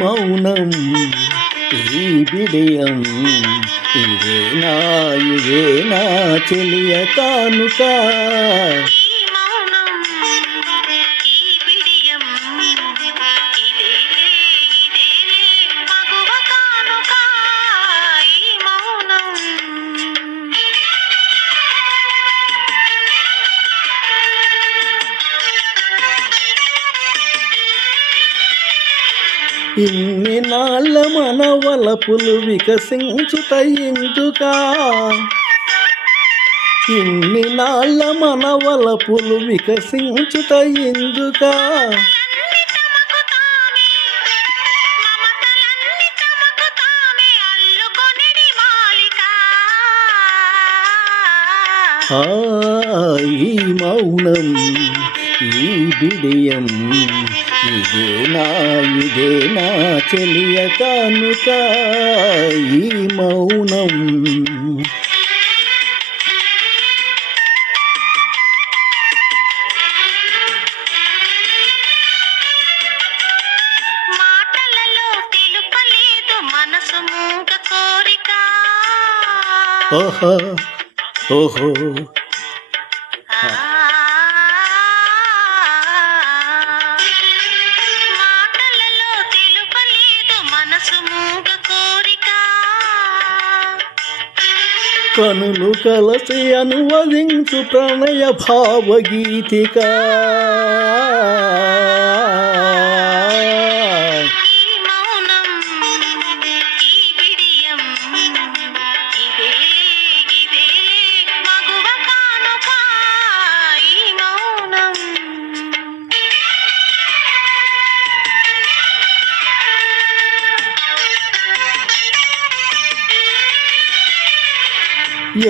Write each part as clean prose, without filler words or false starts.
మౌనం ఈ బిడియం ఇదే నా చెలియ కానుక. ఇన్ని నాళ్ళ మన వలపులు వికసించుటయిందుకా, ఇన్ని నాళ్ళ మన వలపులు వికసించుటయిందుకా. ఈ మౌనం ఈ బిడియం ఇదే నా చెలియ కానుక. ఈ మౌనం మాటలలో తెలుపలేదు మనసు మూగ కోరిక. ఓహో ఓహో మాటలలో తెలుపలేదు మనసు మూగ కోరిక. కనులు కలసి అనువదించు ప్రణయ భావగీతిక.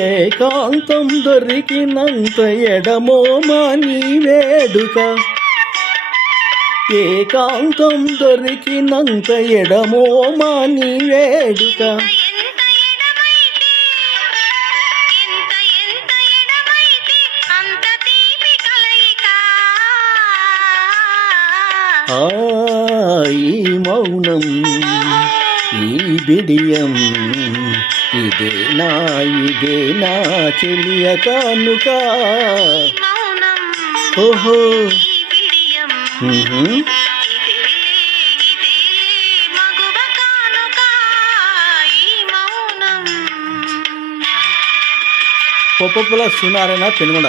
ఏకాంతం దొరికినంత ఎడమోమా నీ వేడుక. ఏకాంతం దొరికినంత ఎడమోమా నీ వేడుక. ఈ మౌనం ఈ బిడియం ఇదే నా చెలియ కానుక. ఓహో పొప్పల సునారాయణ పెనుగొండ.